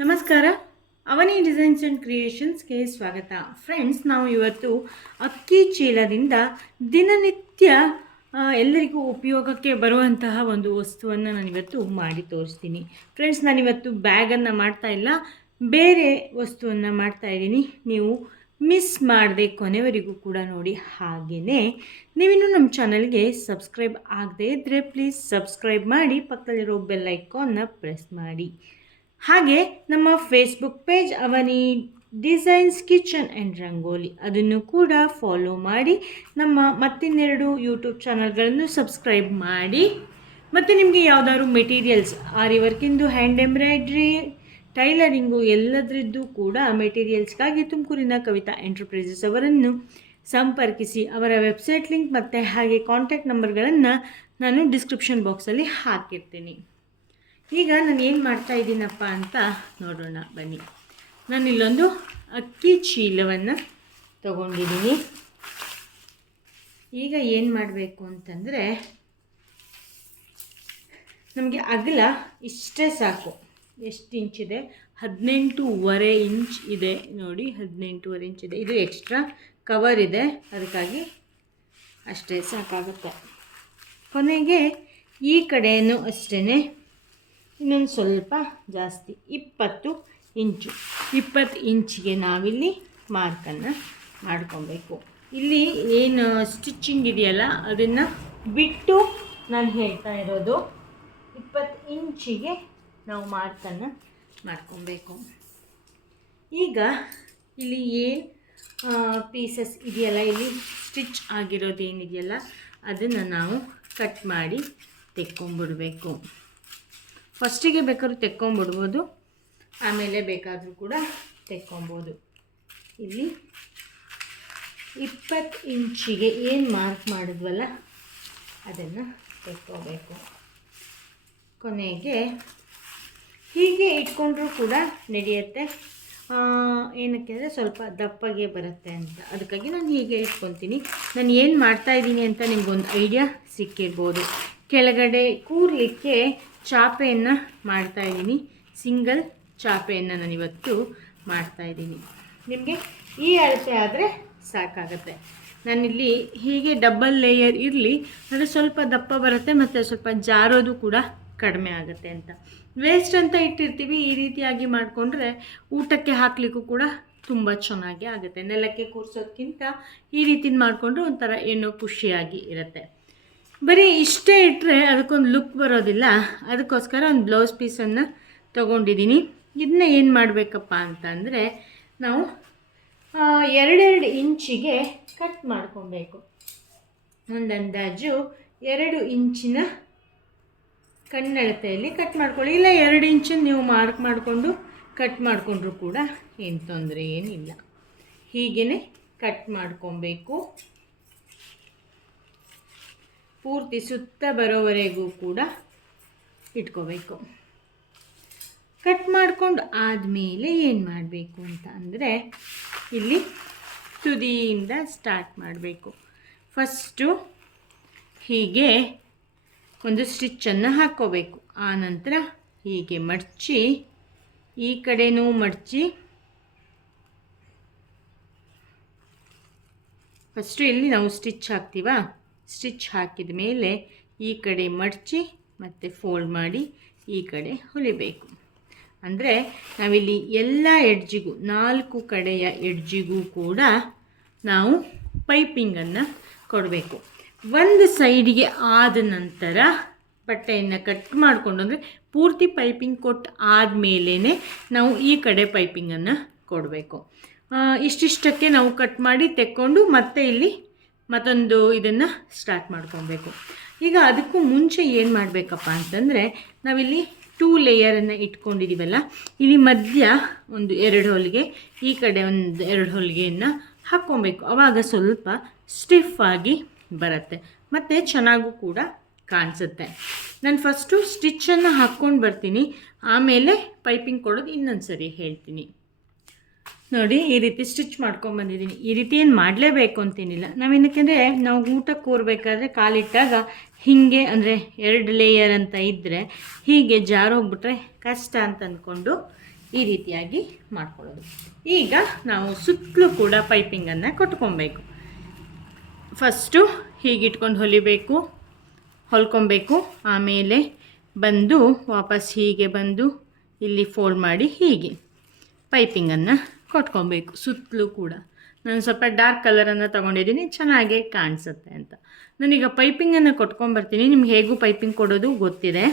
ನಮಸ್ಕಾರ. ಅವನಿ designs and ಕ್ರಿಯೇಷನ್ಸ್ಗೆ ಸ್ವಾಗತ. Friends ನಾವು ಇವತ್ತು ಅಕ್ಕಿ ಚೀಲದಿಂದ ದಿನನಿತ್ಯ ಎಲ್ಲರಿಗೂ ಉಪಯೋಗಕ್ಕೆ ಬರುವಂತಹ ಒಂದು ವಸ್ತುವನ್ನು ನಾನಿವತ್ತು ಮಾಡಿ ತೋರಿಸ್ತೀನಿ. ಫ್ರೆಂಡ್ಸ್ ನಾನಿವತ್ತು ಬ್ಯಾಗನ್ನು ಮಾಡ್ತಾ ಇಲ್ಲ. ಬೇರೆ ವಸ್ತುವನ್ನು ಮಾಡ್ತಾ ಇದ್ದೀನಿ. ನೀವು ಮಿಸ್ ಮಾಡದೆ ಕೊನೆವರೆಗೂ ಕೂಡ ನೋಡಿ ಹಾಗೆಯೇ ನೀವಿನ್ನೂ ನಮ್ಮ ಚಾನಲ್ಗೆ ಸಬ್ಸ್ಕ್ರೈಬ್ ಆಗದೇ ಇದ್ದರೆ ಪ್ಲೀಸ್ ಸಬ್ಸ್ಕ್ರೈಬ್ ಮಾಡಿ, ಪಕ್ಕದಲ್ಲಿರೋ ಬೆಲ್ ಐಕಾನ್ನ ಪ್ರೆಸ್ ಮಾಡಿ. ಹಾಗೆ ನಮ್ಮ Facebook page Avani designs kitchen and rangoli ಅದನ್ನು ಕೂಡ ಫಾಲೋ ಮಾಡಿ, ನಮ್ಮ ಮತ್ತಿನ್ನೆರಡು ಯೂಟ್ಯೂಬ್ ಚಾನಲ್ಗಳನ್ನು ಸಬ್ಸ್ಕ್ರೈಬ್ ಮಾಡಿ. ಮತ್ತು ನಿಮಗೆ ಯಾವುದಾದ್ರು ಮೆಟೀರಿಯಲ್ಸ್ ಆರಿ ವರ್ಕಿಂದು ಹ್ಯಾಂಡ್ ಎಂಬ್ರಾಯ್ಡ್ರಿ ಟೈಲರಿಂಗು ಎಲ್ಲದರದ್ದು ಕೂಡ ಮೆಟೀರಿಯಲ್ಸ್ಗಾಗಿ ತುಮಕೂರಿನ ಕವಿತಾ ಎಂಟರ್ಪ್ರೈಸಸ್ ಅವರನ್ನು ಸಂಪರ್ಕಿಸಿ. ಅವರ ವೆಬ್ಸೈಟ್ ಲಿಂಕ್ ಮತ್ತು ಹಾಗೆ ಕಾಂಟ್ಯಾಕ್ಟ್ ನಂಬರ್ಗಳನ್ನು ನಾನು ಡಿಸ್ಕ್ರಿಪ್ಷನ್ ಬಾಕ್ಸಲ್ಲಿ ಹಾಕಿರ್ತೀನಿ. ಈಗ ನಾನು ಏನು ಮಾಡ್ತಾ ಇದ್ದೀನಪ್ಪ ಅಂತ ನೋಡೋಣ, ಬನ್ನಿ. ನಾನು ಇಲ್ಲೊಂದು ಅಕ್ಕಿ ಚೀಲವನ್ನು ತಗೊಂಡಿದ್ದೀನಿ. ಈಗ ಏನು ಮಾಡಬೇಕು ಅಂತಂದರೆ, ನಮಗೆ ಅಗಲ ಇಷ್ಟೇ ಸಾಕು. ಎಷ್ಟು ಇಂಚಿದೆ ಹದಿನೆಂಟೂವರೆ ಇಂಚ್ ಇದೆ. ನೋಡಿ, ಹದಿನೆಂಟೂವರೆ ಇಂಚ್ ಇದೆ. ಇದು ಎಕ್ಸ್ಟ್ರಾ ಕವರ್ ಇದೆ. ಅದಕ್ಕಾಗಿ ಅಷ್ಟೇ ಸಾಕಾಗುತ್ತೆ. ಕೊನೆಗೆ ಈ ಕಡೆಯೂ ಅಷ್ಟೇ ಇನ್ನೊಂದು ಸ್ವಲ್ಪ ಜಾಸ್ತಿ, ಇಪ್ಪತ್ತು ಇಂಚು. ಇಪ್ಪತ್ತು ಇಂಚಿಗೆ ನಾವಿಲ್ಲಿ ಮಾರ್ಕನ್ನು ಮಾಡ್ಕೊಬೇಕು. ಇಲ್ಲಿ ಏನು ಸ್ಟಿಚ್ಚಿಂಗ್ ಇದೆಯಲ್ಲ, ಅದನ್ನು ಬಿಟ್ಟು ನಾನು ಹೇಳ್ತಾ ಇರೋದು, ಇಪ್ಪತ್ತು ಇಂಚಿಗೆ ನಾವು ಮಾರ್ಕನ್ನು ಮಾಡ್ಕೊಬೇಕು. ಈಗ ಇಲ್ಲಿ ಏನು ಪೀಸಸ್ ಇದೆಯಲ್ಲ, ಇಲ್ಲಿ ಸ್ಟಿಚ್ ಆಗಿರೋದು ಏನಿದೆಯಲ್ಲ, ಅದನ್ನು ನಾವು ಕಟ್ ಮಾಡಿ ತೆಕ್ಕೊಂಬಿಡ್ಬೇಕು. ಫಸ್ಟಿಗೆ ಬೇಕಾದ್ರೂ ತೆಕ್ಕೊಂಬಿಡ್ಬೋದು. ಆಮೇಲೆ ಬೇಕಾದರೂ ಕೂಡ ತೆಕ್ಕೊಬೋದು. ಇಲ್ಲಿ ಇಪ್ಪತ್ತು ಇಂಚಿಗೆ ಏನು ಮಾರ್ಕ್ ಮಾಡಿದ್ವಲ್ಲ, ಅದನ್ನು ತೆಕ್ಕೋಬೇಕು. ಕೊನೆಗೆ ಹೀಗೆ ಇಟ್ಕೊಂಡ್ರೂ ಕೂಡ ನಡೆಯುತ್ತೆ. ಏನಕ್ಕೆ ಅಂದರೆ ಸ್ವಲ್ಪ ದಪ್ಪಗೆ ಬರುತ್ತೆ ಅಂತ. ಅದಕ್ಕಾಗಿ ನಾನು ಹೀಗೆ ಇಟ್ಕೊತೀನಿ. ನಾನು ಏನು ಮಾಡ್ತಾ ಇದ್ದೀನಿ ಅಂತ ನಿಮಗೊಂದು ಐಡಿಯಾ ಸಿಕ್ಕಿರ್ಬೋದು. ಕೆಳಗಡೆ ಕೂರಲಿಕ್ಕೆ ಚಾಪೆಯನ್ನು ಮಾಡ್ತಾ ಇದ್ದೀನಿ. ಸಿಂಗಲ್ ಚಾಪೆಯನ್ನು ನಾನಿವತ್ತು ಮಾಡ್ತಾ ಇದ್ದೀನಿ. ನಿಮಗೆ ಈ ಅಳತೆ ಆದರೆ ಸಾಕಾಗತ್ತೆ. ನಾನಿಲ್ಲಿ ಹೀಗೆ ಡಬ್ಬಲ್ ಲೇಯರ್ ಇರಲಿ ಅಂದರೆ ಸ್ವಲ್ಪ ದಪ್ಪ ಬರುತ್ತೆ ಮತ್ತು ಸ್ವಲ್ಪ ಜಾರೋದು ಕೂಡ ಕಡಿಮೆ ಆಗುತ್ತೆ ಅಂತ. ವೇಸ್ಟ್ ಅಂತ ಇಟ್ಟಿರ್ತೀವಿ, ಈ ರೀತಿಯಾಗಿ ಮಾಡಿಕೊಂಡ್ರೆ ಊಟಕ್ಕೆ ಹಾಕಲಿಕ್ಕೂ ಕೂಡ ತುಂಬ ಚೆನ್ನಾಗಿ ಆಗುತ್ತೆ. ನೆಲಕ್ಕೆ ಕೂರಿಸೋದಕ್ಕಿಂತ ಈ ರೀತಿ ಮಾಡಿಕೊಂಡ್ರೆ ಒಂಥರ ಏನೋ ಖುಷಿಯಾಗಿ ಇರುತ್ತೆ. ಬರೀ ಇಷ್ಟೇ ಇಟ್ಟರೆ ಅದಕ್ಕೊಂದು ಲುಕ್ ಬರೋದಿಲ್ಲ. ಅದಕ್ಕೋಸ್ಕರ ಒಂದು ಬ್ಲೌಸ್ ಪೀಸನ್ನು ತೊಗೊಂಡಿದ್ದೀನಿ ಇದನ್ನ ಏನು ಮಾಡಬೇಕಪ್ಪ ಅಂತಂದರೆ ನಾವು ಎರಡೆರಡು ಇಂಚಿಗೆ ಕಟ್ ಮಾಡ್ಕೊಬೇಕು. ಒಂದು ಅಂದಾಜು ಎರಡು ಇಂಚಿನ ಕಣ್ಣಳತೆಯಲ್ಲಿ ಕಟ್ ಮಾಡ್ಕೊಳ್ಳಿ. ಇಲ್ಲ ಎರಡು ಇಂಚನ್ನು ನೀವು ಮಾರ್ಕ್ ಮಾಡಿಕೊಂಡು ಕಟ್ ಮಾಡಿಕೊಂಡ್ರೂ ಕೂಡ ಏನು ತೊಂದರೆ ಏನಿಲ್ಲ. ಹೀಗೇ ಕಟ್ ಮಾಡ್ಕೊಬೇಕು. ಪೂರ್ತಿ ಸುತ್ತ ಬರೋವರೆಗೂ ಕೂಡ ಇಟ್ಕೋಬೇಕು. ಕಟ್ ಮಾಡಿಕೊಂಡು ಆದಮೇಲೆ ಏನು ಮಾಡಬೇಕು ಅಂತ ಅಂದರೆ ಇಲ್ಲಿ ತುದಿಯಿಂದ ಸ್ಟಾರ್ಟ್ ಮಾಡಬೇಕು. ಫಸ್ಟು ಹೀಗೆ ಒಂದು ಸ್ಟಿಚ್ಚನ್ನು ಹಾಕ್ಕೋಬೇಕು. ಆನಂತರ ನಂತರ ಹೀಗೆ ಮಡಚಿ, ಈ ಕಡೆನೂ ಮಡಚಿ. ಫಸ್ಟು ಇಲ್ಲಿ ನಾವು ಸ್ಟಿಚ್ ಹಾಕ್ತೀವಾ? ಸ್ಟಿಚ್ ಹಾಕಿದ ಮೇಲೆ ಈ ಕಡೆ ಮಡಚಿ ಮತ್ತು ಫೋಲ್ಡ್ ಮಾಡಿ ಈ ಕಡೆ ಹೊಲಿಬೇಕು. ಅಂದರೆ ನಾವಿಲ್ಲಿ ಎಲ್ಲ ಎಡ್ಜಿಗೂ, ನಾಲ್ಕು ಕಡೆಯ ಎಡ್ಜಿಗೂ ಕೂಡ ನಾವು ಪೈಪಿಂಗನ್ನು ಕೊಡಬೇಕು. ಒಂದು ಸೈಡಿಗೆ ಆದ ನಂತರ ಬಟ್ಟೆಯನ್ನು ಕಟ್ ಮಾಡಿಕೊಂಡು, ಅಂದರೆ ಪೂರ್ತಿ ಪೈಪಿಂಗ್ ಕೊಟ್ಟು ಆದಮೇಲೇ ನಾವು ಈ ಕಡೆ ಪೈಪಿಂಗನ್ನು ಕೊಡಬೇಕು. ಇಷ್ಟಿಷ್ಟಕ್ಕೆ ನಾವು ಕಟ್ ಮಾಡಿ ತೆಕ್ಕೊಂಡು ಮತ್ತೆ ಇಲ್ಲಿ ಮತ್ತೊಂದು ಇದನ್ನು ಸ್ಟಾರ್ಟ್ ಮಾಡ್ಕೊಬೇಕು. ಈಗ ಅದಕ್ಕೂ ಮುಂಚೆ ಏನು ಮಾಡಬೇಕಪ್ಪ ಅಂತಂದರೆ, ನಾವಿಲ್ಲಿ ಟೂ ಲೇಯರನ್ನು ಇಟ್ಕೊಂಡಿದ್ದೀವಲ್ಲ ಇಲ್ಲಿ ಮಧ್ಯ ಒಂದು ಎರಡು ಹೊಲಿಗೆ, ಈ ಕಡೆ ಒಂದು ಎರಡು ಹೊಲಿಗೆಯನ್ನು ಹಾಕ್ಕೊಬೇಕು. ಆವಾಗ ಸ್ವಲ್ಪ ಸ್ಟಿಫ್ ಆಗಿ ಬರುತ್ತೆ. ಮತ್ತು ಚೆನ್ನಾಗೂ ಕೂಡ ಕಾಣಿಸುತ್ತೆ. ನಾನು ಫಸ್ಟು ಸ್ಟಿಚ್ಚನ್ನು ಹಾಕ್ಕೊಂಡು ಬರ್ತೀನಿ. ಆಮೇಲೆ ಪೈಪಿಂಗ್ ಕೊಡೋದು ಇನ್ನೊಂದು ಸರಿ ಹೇಳ್ತೀನಿ. ನೋಡಿ, ಈ ರೀತಿ ಸ್ಟಿಚ್ ಮಾಡ್ಕೊಂಡು ಬಂದಿದ್ದೀನಿ ಈ ರೀತಿ ಏನು ಮಾಡಲೇಬೇಕು ಅಂತೇನಿಲ್ಲ. ನಾವೇನಕ್ಕೆಂದರೆ ನಾವು ಊಟ ಕೂರಬೇಕಾದ್ರೆ ಕಾಲಿಟ್ಟಾಗ ಹೀಗೆ, ಅಂದರೆ ಎರಡು ಲೇಯರ್ ಅಂತ ಇದ್ದರೆ ಹೀಗೆ ಜಾರೋಗ್ಬಿಟ್ರೆ ಕಷ್ಟ ಅಂತ ಅಂದ್ಕೊಂಡು ಈ ರೀತಿಯಾಗಿ ಮಾಡ್ಕೊಳ್ಳೋದು. ಈಗ ನಾವು ಸುತ್ತಲೂ ಕೂಡ ಪೈಪಿಂಗನ್ನು ಕೊಟ್ಕೊಬೇಕು. ಫಸ್ಟು ಹೀಗಿಟ್ಕೊಂಡು ಹೊಲಿಬೇಕು, ಹೊಲ್ಕೊಬೇಕು. ಆಮೇಲೆ ಬಂದು ವಾಪಸ್ ಹೀಗೆ ಬಂದು ಇಲ್ಲಿ ಫೋಲ್ಡ್ ಮಾಡಿ ಹೀಗೆ ಪೈಪಿಂಗನ್ನು ಕೊಟ್ಕೊಬೇಕು, ಸುತ್ತಲೂ ಕೂಡ. ನಾನು ಸ್ವಲ್ಪ ಡಾರ್ಕ್ ಕಲರನ್ನು ತೊಗೊಂಡಿದ್ದೀನಿ, ಚೆನ್ನಾಗೇ ಕಾಣಿಸುತ್ತೆ ಅಂತ. ನಾನೀಗ ಪೈಪಿಂಗನ್ನು ಕೊಟ್ಕೊಂಬರ್ತೀನಿ. ನಿಮ್ಗೆ ಹೇಗೂ ಪೈಪಿಂಗ್ ಕೊಡೋದು ಗೊತ್ತಿದೆ.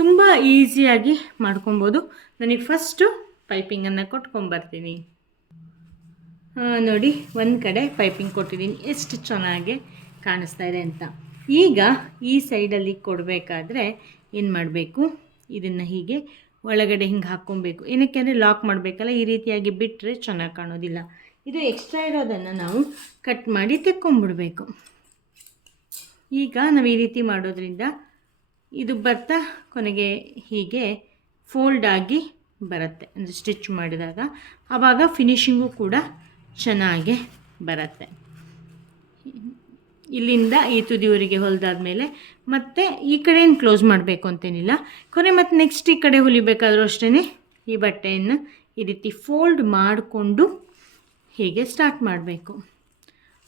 ತುಂಬ ಈಸಿಯಾಗಿ ಮಾಡ್ಕೊಬೋದು. ನನಗೆ ಫಸ್ಟು ಪೈಪಿಂಗನ್ನು ಕೊಟ್ಕೊಂಬರ್ತೀನಿ. ನೋಡಿ, ಒಂದು ಕಡೆ ಪೈಪಿಂಗ್ ಕೊಟ್ಟಿದ್ದೀನಿ. ಎಷ್ಟು ಚೆನ್ನಾಗಿ ಕಾಣಿಸ್ತಾ ಇದೆ ಅಂತ. ಈಗ ಈ ಸೈಡಲ್ಲಿ ಕೊಡಬೇಕಾದ್ರೆ ಏನು ಮಾಡಬೇಕು? ಇದನ್ನು ಹೀಗೆ ಒಳಗಡೆ ಹಿಂಗೆ ಹಾಕ್ಕೊಬೇಕು. ಏನಕ್ಕೆ ಅಂದರೆ ಲಾಕ್ ಮಾಡಬೇಕಲ್ಲ, ಈ ರೀತಿಯಾಗಿ ಬಿಟ್ಟರೆ ಚೆನ್ನಾಗಿ ಕಾಣೋದಿಲ್ಲ. ಇದು ಎಕ್ಸ್ಟ್ರಾ ಇರೋದನ್ನು ನಾವು ಕಟ್ ಮಾಡಿ ತೆಕ್ಕೊಂಬಿಡಬೇಕು. ಈಗ ನಾವು ಈ ರೀತಿ ಮಾಡೋದ್ರಿಂದ ಇದು ಬರ್ತಾ ಕೊನೆಗೆ ಹೀಗೆ ಫೋಲ್ಡ್ ಆಗಿ ಬರುತ್ತೆ. ಅಂದರೆ ಸ್ಟಿಚ್ ಮಾಡಿದಾಗ ಆವಾಗ ಫಿನಿಶಿಂಗು ಕೂಡ ಚೆನ್ನಾಗಿ ಬರುತ್ತೆ. ಇಲ್ಲಿಂದ ಈ ತುದಿಯವರಿಗೆ ಹೊಲಿದಾದ್ಮೇಲೆ ಮತ್ತೆ ಈ ಕಡೆ ಏನು ಕ್ಲೋಸ್ ಮಾಡಬೇಕು ಅಂತೇನಿಲ್ಲ. ಕೊನೆ ಮತ್ತು ನೆಕ್ಸ್ಟ್ ಈ ಕಡೆ ಹೊಲಿಬೇಕಾದ್ರೂ ಅಷ್ಟೇ ಈ ಬಟ್ಟೆಯನ್ನು ಈ ರೀತಿ ಫೋಲ್ಡ್ ಮಾಡಿಕೊಂಡು ಹೀಗೆ ಸ್ಟಾರ್ಟ್ ಮಾಡಬೇಕು.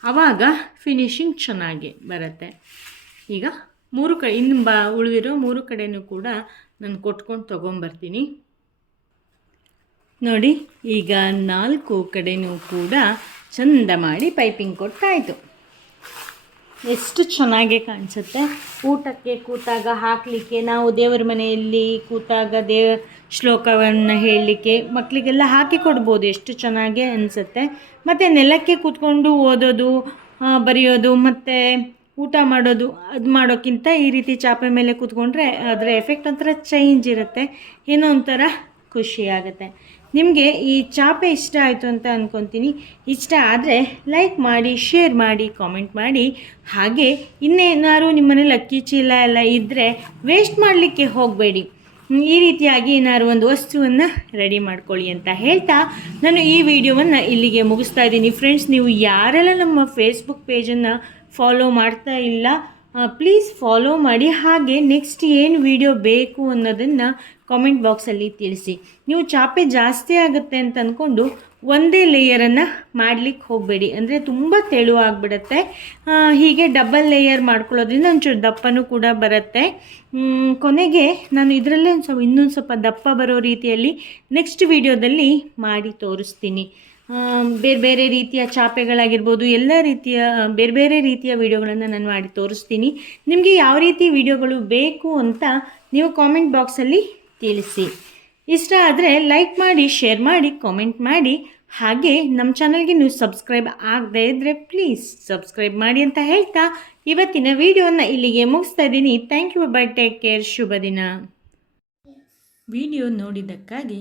ಆವಾಗ ಫಿನಿಶಿಂಗ್ ಚೆನ್ನಾಗಿ ಬರುತ್ತೆ. ಈಗ ಮೂರು ಕಡೆ, ಇನ್ನು ಬ, ಉಳಿದಿರೋ ಮೂರು ಕಡೆಯೂ ಕೂಡ ನಾನು ಕೊಟ್ಕೊಂಡು ತೊಗೊಂಬರ್ತೀನಿ. ನೋಡಿ, ಈಗ ನಾಲ್ಕು ಕಡೆಯೂ ಕೂಡ ಚಂದ ಮಾಡಿ ಪೈಪಿಂಗ್ ಕೊಟ್ಟಾಯಿತು. ಎಷ್ಟು ಚೆನ್ನಾಗಿ ಕಾಣಿಸುತ್ತೆ. ಊಟಕ್ಕೆ ಕೂತಾಗ ಹಾಕಲಿಕ್ಕೆ, ನಾವು ದೇವರ ಮನೆಯಲ್ಲಿ ಕೂತಾಗ ದೇವ ಶ್ಲೋಕವನ್ನು ಹೇಳಲಿಕ್ಕೆ ಮಕ್ಕಳಿಗೆಲ್ಲ ಹಾಕಿ ಕೊಡ್ಬೋದು. ಎಷ್ಟು ಚೆನ್ನಾಗಿ ಅನಿಸುತ್ತೆ. ಮತ್ತು ನೆಲಕ್ಕೆ ಕೂತ್ಕೊಂಡು ಓದೋದು ಬರೆಯೋದು, ಮತ್ತು ಊಟ ಮಾಡೋದು, ಅದು ಮಾಡೋಕ್ಕಿಂತ ಈ ರೀತಿ ಚಾಪೆ ಮೇಲೆ ಕೂತ್ಕೊಂಡ್ರೆ ಅದರ ಎಫೆಕ್ಟ್ ಒಂಥರ ಚೇಂಜ್ ಇರುತ್ತೆ. ಏನೋ ಒಂಥರ ಖುಷಿ ಆಗುತ್ತೆ. ನಿಮಗೆ ಈ ಚಾಪೆ ಇಷ್ಟ ಆಯಿತು ಅಂತ ಅಂದ್ಕೊತೀನಿ ಇಷ್ಟ ಆದರೆ ಲೈಕ್ ಮಾಡಿ ಶೇರ್ ಮಾಡಿ ಕಾಮೆಂಟ್ ಮಾಡಿ. ಹಾಗೆ ಇನ್ನೇನಾದ್ರು ನಿಮ್ಮನೇಲಿ ಅಕ್ಕಿ ಚೀಲ ಎಲ್ಲ ಇದ್ದರೆ ವೇಸ್ಟ್ ಮಾಡಲಿಕ್ಕೆ ಹೋಗಬೇಡಿ. ಈ ರೀತಿಯಾಗಿ ಏನಾದ್ರು ಒಂದು ವಸ್ತುವನ್ನು ರೆಡಿ ಮಾಡ್ಕೊಳ್ಳಿ ಅಂತ ಹೇಳ್ತಾ ನಾನು ಈ ವಿಡಿಯೋವನ್ನು ಇಲ್ಲಿಗೆ ಮುಗಿಸ್ತಾ ಇದ್ದೀನಿ. ಫ್ರೆಂಡ್ಸ್ ನೀವು ಯಾರೆಲ್ಲ ನಮ್ಮ ಫೇಸ್ಬುಕ್ ಪೇಜನ್ನು ಫಾಲೋ ಮಾಡ್ತಾ ಇಲ್ಲ ಪ್ಲೀಸ್ ಫಾಲೋ ಮಾಡಿ. ಹಾಗೆ ನೆಕ್ಸ್ಟ್ ಏನು ವಿಡಿಯೋ ಬೇಕು ಅನ್ನೋದನ್ನು ಕಾಮೆಂಟ್ ಬಾಕ್ಸಲ್ಲಿ ತಿಳಿಸಿ. ನೀವು ಚಾಪೆ ಜಾಸ್ತಿ ಆಗುತ್ತೆ ಅಂತ ಅಂದ್ಕೊಂಡು ಒಂದೇ ಲೇಯರನ್ನು ಮಾಡಲಿಕ್ಕೆ ಹೋಗಬೇಡಿ. ಅಂದರೆ ತುಂಬ ತೆಳುವಾಗಿಬಿಡುತ್ತೆ. ಹೀಗೆ ಡಬಲ್ ಲೇಯರ್ ಮಾಡ್ಕೊಳ್ಳೋದ್ರಿಂದ ಒಂಚೂರು ದಪ್ಪನೂ ಕೂಡ ಬರುತ್ತೆ. ಕೊನೆಗೆ ನಾನು ಇದರಲ್ಲೇ ಒಂದು ಸ್ವಲ್ಪ, ಇನ್ನೊಂದು ಸ್ವಲ್ಪ ದಪ್ಪ ಬರೋ ರೀತಿಯಲ್ಲಿ ನೆಕ್ಸ್ಟ್ ವಿಡಿಯೋದಲ್ಲಿ ಮಾಡಿ ತೋರಿಸ್ತೀನಿ. ಬೇರೆ ಬೇರೆ ರೀತಿಯ ಚಾಪೆಗಳಾಗಿರ್ಬೋದು, ಎಲ್ಲ ರೀತಿಯ ಬೇರೆ ಬೇರೆ ರೀತಿಯ ವಿಡಿಯೋಗಳನ್ನು ನಾನು ಮಾಡಿ ತೋರಿಸ್ತೀನಿ. ನಿಮಗೆ ಯಾವ ರೀತಿ ವಿಡಿಯೋಗಳು ಬೇಕು ಅಂತ ನೀವು ಕಾಮೆಂಟ್ ಬಾಕ್ಸಲ್ಲಿ ತಿಳಿಸಿ. ಇಷ್ಟ ಆದರೆ ಲೈಕ್ ಮಾಡಿ ಶೇರ್ ಮಾಡಿ ಕಾಮೆಂಟ್ ಮಾಡಿ. ಹಾಗೆ ನಮ್ಮ ಚಾನಲ್ಗೆ ನೀವು ಸಬ್ಸ್ಕ್ರೈಬ್ ಆಗದೇ ಇದ್ದರೆ ಪ್ಲೀಸ್ ಸಬ್ಸ್ಕ್ರೈಬ್ ಮಾಡಿ ಅಂತ ಹೇಳ್ತಾ ಇವತ್ತಿನ ವಿಡಿಯೋನ ಇಲ್ಲಿಗೆ ಮುಗಿಸ್ತಾ ಇದ್ದೀನಿ. Thank you bye take care ಶುಭ ದಿನ. ವಿಡಿಯೋ ನೋಡಿದ್ದಕ್ಕಾಗಿ